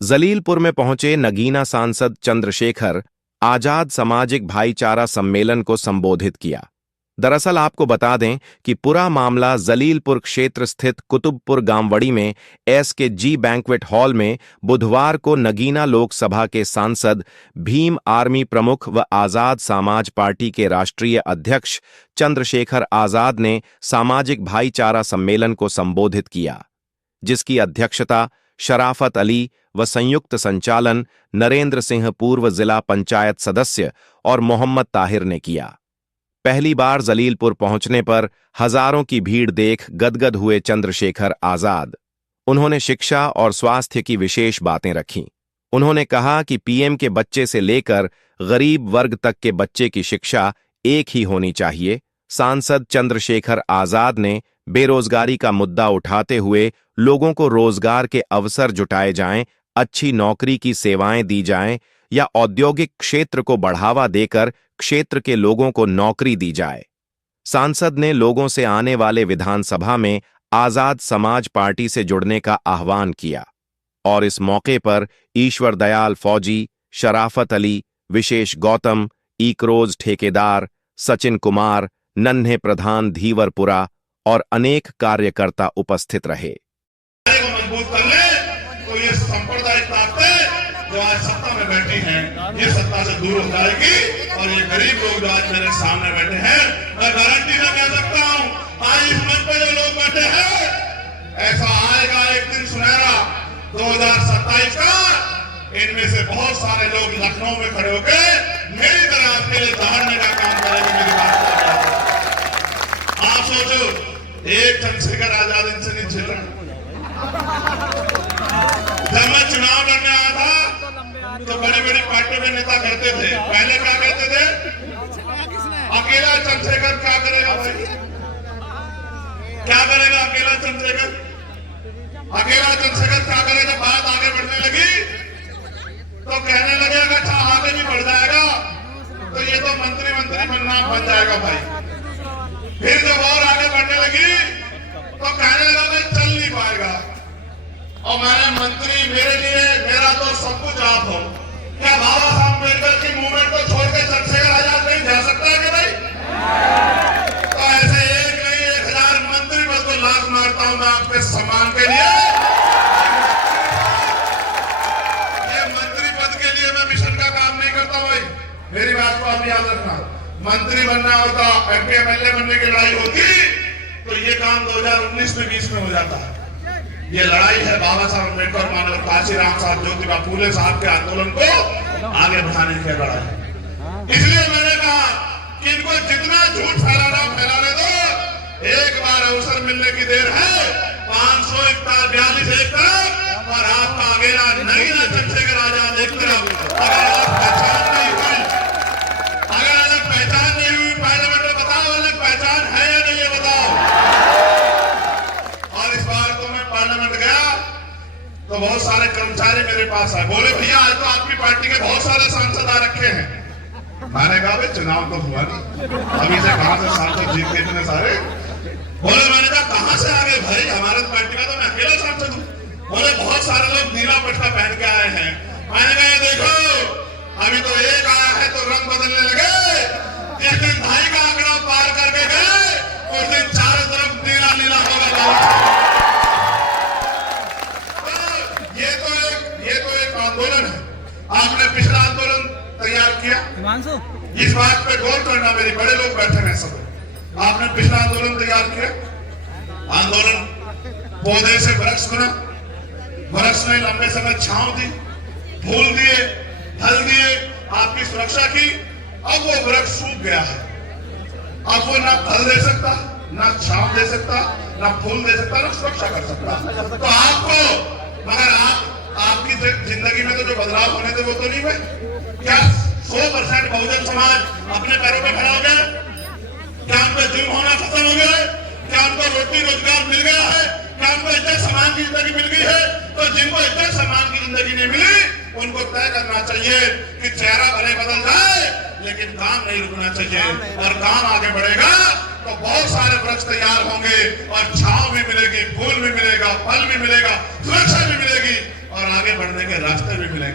जलीलपुर में पहुंचे नगीना सांसद चंद्रशेखर आजाद सामाजिक भाईचारा सम्मेलन को संबोधित किया। दरअसल आपको बता दें कि पूरा मामला जलीलपुर क्षेत्र स्थित कुतुबपुर गांवड़ी में SKG बैंक्वेट हॉल में बुधवार को नगीना लोकसभा के सांसद, भीम आर्मी प्रमुख व आजाद समाज पार्टी के राष्ट्रीय अध्यक्ष चंद्रशेखर आजाद ने सामाजिक भाईचारा सम्मेलन को संबोधित किया, जिसकी अध्यक्षता शराफत अली व संयुक्त संचालन नरेंद्र सिंह पूर्व जिला पंचायत सदस्य और मोहम्मद ताहिर ने किया। पहली बार जलीलपुर पहुंचने पर हजारों की भीड़ देख गदगद हुए चंद्रशेखर आजाद। उन्होंने शिक्षा और स्वास्थ्य की विशेष बातें रखीं। उन्होंने कहा कि PM के बच्चे से लेकर गरीब वर्ग तक के बच्चे की शिक्षा एक ही होनी चाहिए। सांसद चंद्रशेखर आजाद ने बेरोजगारी का मुद्दा उठाते हुए लोगों को रोजगार के अवसर जुटाए जाएं, अच्छी नौकरी की सेवाएं दी जाएं या औद्योगिक क्षेत्र को बढ़ावा देकर क्षेत्र के लोगों को नौकरी दी जाए। सांसद ने लोगों से आने वाले विधानसभा में आजाद समाज पार्टी से जुड़ने का आह्वान किया और इस मौके पर ईश्वर दयाल फौजी, शराफत अली, विशेष गौतम, इकरोज ठेकेदार, सचिन कुमार, नन्हे प्रधान धीवरपुरा और अनेक कार्यकर्ता उपस्थित रहे। मजबूत कर ले तो ये सांप्रदायिक ताकतें जो आज सत्ता में बैठी हैं, ये सत्ता से दूर हो जाएगी और ये गरीब लोग जो आज मेरे सामने बैठे हैं, मैं गारंटी से कह सकता हूँ, आज इस मंच पे जो लोग बैठे हैं, ऐसा आएगा एक दिन सुनहरा 2027 का, इनमें से बहुत सारे लोग लखनऊ में खड़े होकर मेरी तरह आपके लिए दहाड़ने का काम करेंगे। मेरी बात आप सोचो, एक चंद्रशेखर आजाद इनसे नहीं झेल रहा। जब मैं चुनाव लड़ने आया था तो बड़ी बड़ी पार्टियों के नेता करते थे, पहले क्या कहते थे, अकेला चंद्रशेखर क्या करेगा भाई, क्या करेगा अकेला चंद्रशेखर, अकेला चंद्रशेखर क्या करेगा। बात आगे बढ़ने लगी तो कहने लगे अगर अच्छा आगे भी बढ़ जाएगा तो ये तो मंत्री बनना बन जाएगा भाई। फिर जब और आगे बढ़ने लगी तो कहने लगा भाई चल नहीं पाएगा और मैंने मंत्री, मेरे लिए मेरा तो सब कुछ आप हो। क्या बाबा साहब अम्बेडकर की मूवमेंट को छोड़ के चंद्रशेखर आजाद नहीं जा सकता है कि भाई? तो ऐसे एक नहीं 1000 मंत्री पद को लात मारता हूं मैं आपके सम्मान के लिए। ये मंत्री पद के लिए मैं मिशन का काम नहीं करता भाई, मेरी बात को आप याद रखना। मंत्री बनना होता, MP MLA बनने की लड़ाई होती तो ये काम 2019 में 20 में हो जाता है। ये लड़ाई है बाबा साहब अम्बेडकर, मानव काशीराम साहब, ज्योतिबा फूले साहब के आंदोलन को आगे बढ़ाने की लड़ाई। इसलिए मैंने कहा कि इनको जितना झूठ फैलाना फैलाने दो, एक बार अवसर मिलने की देर है। 541 एक तरफ और आपका अकेला नगीना चंद्रशेखर आजाद एक तरफ। अगर आप पहचान नहीं हुई, अगर अलग पहचान नहीं हुई पार्लियामेंट में, बताओ अलग पहचान है या नहीं, ये बताओ। और इस बार तो मैं पार्लियामेंट गया तो बहुत सारे कर्मचारी मेरे पास आए, बोले भैया आज तो आपकी पार्टी के बहुत सारे सांसद आ रखे हैं। मैंने कहा भाई चुनाव तो हुआ नहीं, अभी से कहां से सांसद जीत के इतने सारे। बोले, मैंने कहा कहां से आ गए भाई, हमारे पार्टी का तो मैं अकेला सांसद हूं। बोले बहुत सारे लोग नीला पट्टा पहन के आए हैं। मैंने कहा ये देखो, अभी तो एक आया है तो रंग बदलने लगे, जिस दिन 2.5 का आंकड़ा पार करके गए उस दिन चारों तरफ नीला नीला होगा। ये तो एक आंदोलन है। आपने पिछला आंदोलन तैयार किया, इस बात पे गौर करना, मेरे बड़े लोग बैठे हैं सब। आपने पिछला आंदोलन तैयार किया, आंदोलन पौधे से वृक्ष बना, वृक्ष ने लंबे समय छांव दी, फूल दिए, फल दिए, आपकी सुरक्षा की। अब वो वृक्ष सूख गया है, अब वो ना फल दे सकता, ना छांव दे सकता, ना फूल दे सकता, ना सुरक्षा कर सकता। तो आपको, मगर आपकी जिंदगी में तो जो बदलाव होने थे वो तो नहीं हुए। क्या 100% बहुजन समाज अपने पैरों पे खड़ा हो गया? क्या उनको जुर्म होना खत्म हो गया है? क्या उनको रोटी रोजगार मिल गया है? क्या उनको इज्जत सम्मान की जिंदगी मिल गई है? तो जिनको इज्जत सम्मान की जिंदगी नहीं मिली उनको तय करना चाहिए कि चेहरा भले बदल जाए लेकिन काम नहीं रुकना चाहिए। और काम आगे बढ़ेगा तो बहुत सारे वृक्ष तैयार होंगे और छांव भी मिलेगी, फूल भी मिलेगा, फल भी मिलेगा, सुरक्षा भी मिलेगी और आगे बढ़ने के रास्ते भी मिलेंगे।